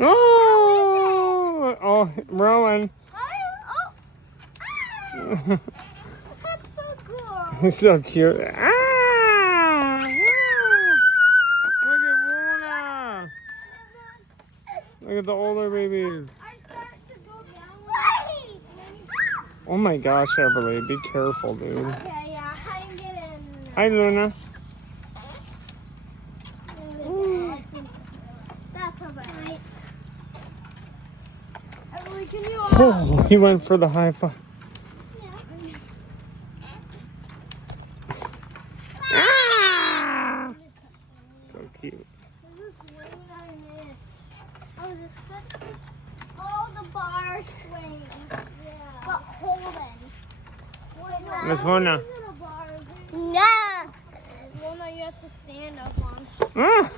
Oh, oh, Rowan. That's so cool. He's so cute. Ah! Look at Luna. Look at the older babies. I started to go down. Oh my gosh, Everly, be careful, dude. Okay, yeah, I can get in. Hi, Luna. That's alright. Emily, can you Oh, he went for the high five. Ah! So cute. All the bars swing. Yeah. But holding. Miss Luna. No. Luna, you have to stand up on. Ah!